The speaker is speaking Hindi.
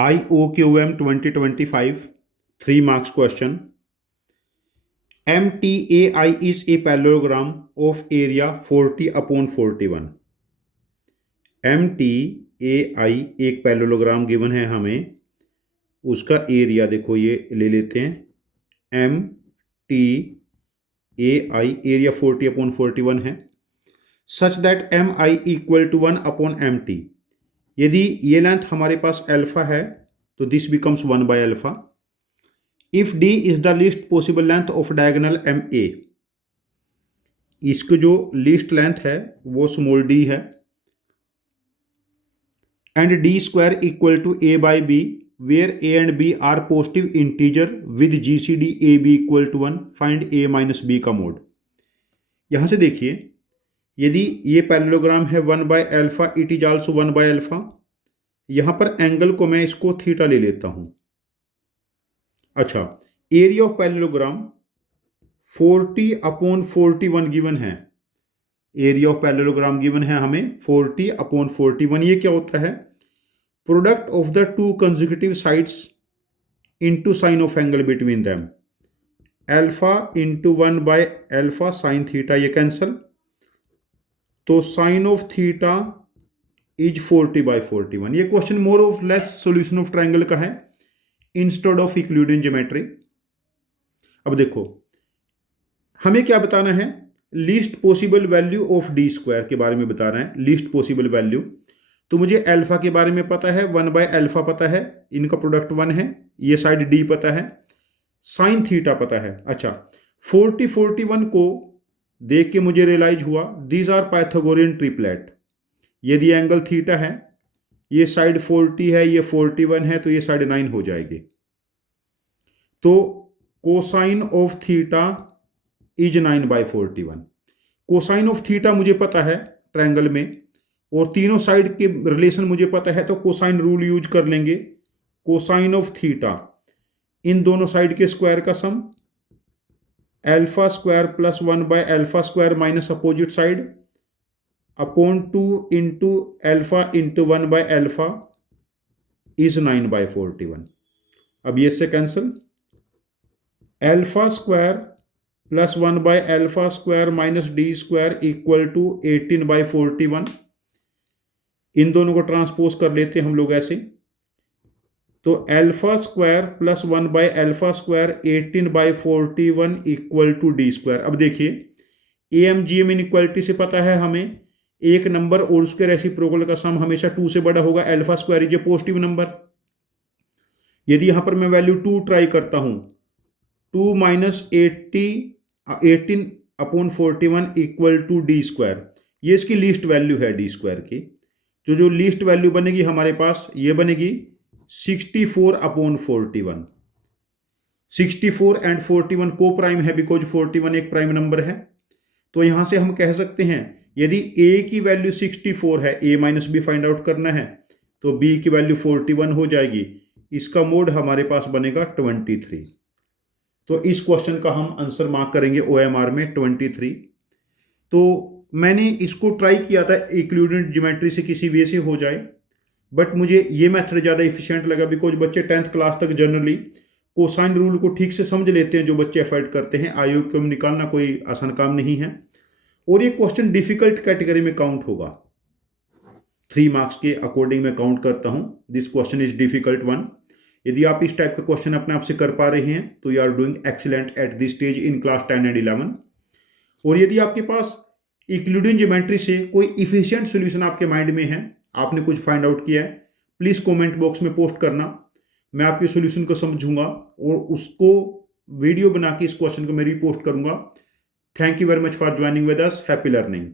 IOQM 2025 3 marks question. MTAI is a parallelogram of area 40 upon 41. MTAI एक पैरेललोग्राम गिवन है हमें, उसका एरिया देखो ये ले लेते हैं MTAI, एरिया 40 अपॉन 41 है, such that MI equal to 1 upon MT. यदि ये लेंथ हमारे पास अल्फा है तो this becomes 1 by alpha. If D is the least possible length of diagonal MA, इसकी जो लीस्ट लेंथ है वो स्मॉल d है, and D square equal to A by B where A and B are positive integer with GCD AB equal to 1, find A minus B का मोड. यहां से देखिए, यदि ये पैरेललोग्राम है 1 by alpha, it is also 1 by alpha. यहां पर एंगल को मैं इसको थीटा ले लेता हूं. अच्छा, area of parallelogram 40 upon 41 given है. एरिया ऑफ पैरेललोग्राम गिवन है हमें 40 अपॉन 41. ये क्या होता है? Product of the two consecutive sides into sine of angle between them. Alpha into 1 by alpha sine theta, ये कैंसल, तो sine of theta is 40 by 41. ये question more of less solution of triangle का है इंस्टेड ऑफ यूक्लिडियन ज्योमेट्री. अब देखो, हमें क्या बताना है? Least possible value of D square के बारे में बताना है. लीस्ट पॉसिबल वैल्यू, तो मुझे अल्फा के बारे में पता है, 1 बाय अल्फा पता है, इनका प्रोडक्ट 1 है, ये साइड डी पता है, साइन थीटा पता है. अच्छा, 40 41 को देख के मुझे रियलाइज हुआ दीज आर पाइथागोरियन ट्रिपलेट. यदि एंगल थीटा है, ये साइड 40 है, ये 41 है, तो ये साइड 9 हो जाएगी. तो cosine of theta is 9 by 41. Cosine of theta मुझे पता है ट्रायंगल में, और तीनों साइड के रिलेशन मुझे पता है, तो कोसाइन रूल यूज कर लेंगे. कोसाइन ऑफ थीटा, इन दोनों साइड के स्क्वायर का sum, alpha square plus 1 by alpha square minus opposite side upon 2 into alpha into 1 by alpha is 9 by 41. अब ये से cancel, alpha square plus 1 by alpha square minus D square equal to 18 by 41. इन दोनों को ट्रांसपोज कर लेते हैं हम लोग ऐसे, तो alpha square plus 1 by alpha square 18 by 41 equal to D square. अब देखिए, AMGM इनइक्वालिटी से पता है हमें एक नंबर और उसके रेसिप्रोकल का सम हमेशा 2 से बड़ा होगा. Alpha square is a positive number. यदि यहां पर मैं वैल्यू 2 ट्राई करता हूं, 2 minus 18 upon 41 equal to D square, ये इसकी लीस्ट वैल्यू है डी स्क्वायर की. जो लीस्ट वैल्यू बनेगी हमारे पास, ये बनेगी 64 अपॉन 41. 64 एंड 41 को प्राइम है, बिकॉज 41 एक प्राइम नंबर है. तो यहां से हम कह सकते हैं, यदि a की वैल्यू 64 है, a minus B find out करना है, तो b की वैल्यू 41 हो जाएगी. इसका मोड हमारे पास बनेगा 23. तो इस क्वेश्चन का हम आंसर मार्क करेंगे OMR में 23. तो मैंने इसको ट्राई किया था यूक्लिडियन ज्योमेट्री से किसी वे से हो जाए, बट मुझे ये मेथड ज़्यादा इफिशिएंट लगा, बिकॉज बच्चे 10th क्लास तक जनरली कोसाइन रूल को ठीक से समझ लेते हैं जो बच्चे एफर्ट करते हैं. IOQM निकालना कोई आसान काम नहीं है, और ये क्वेश्चन डिफिकल्ट कैटेगरी में काउंट होगा. 3 मार्क्स के अकॉर्डिंग मैं काउंट करता हूं. This question is difficult one. यदि आप इस टाइप का क्वेश्चन अपने आप से कर पा रहे हैं तो you are doing excellent at this stage in class 10 and 11. और यदि आपके पास यूक्लिडियन ज्योमेट्री से कोई इफिशिएंट सॉल्यूशन आपके माइंड में है, आपने कुछ फाइंड आउट किया है, प्लीज़ कमेंट बॉक्स में पोस्ट करना. मैं आपके सॉल्यूशन को समझूंगा और उसको वीडियो बना के इस क्वेश्चन को मैं रीपोस्ट करूंगा. Thank you very much for joining with us. Happy learning.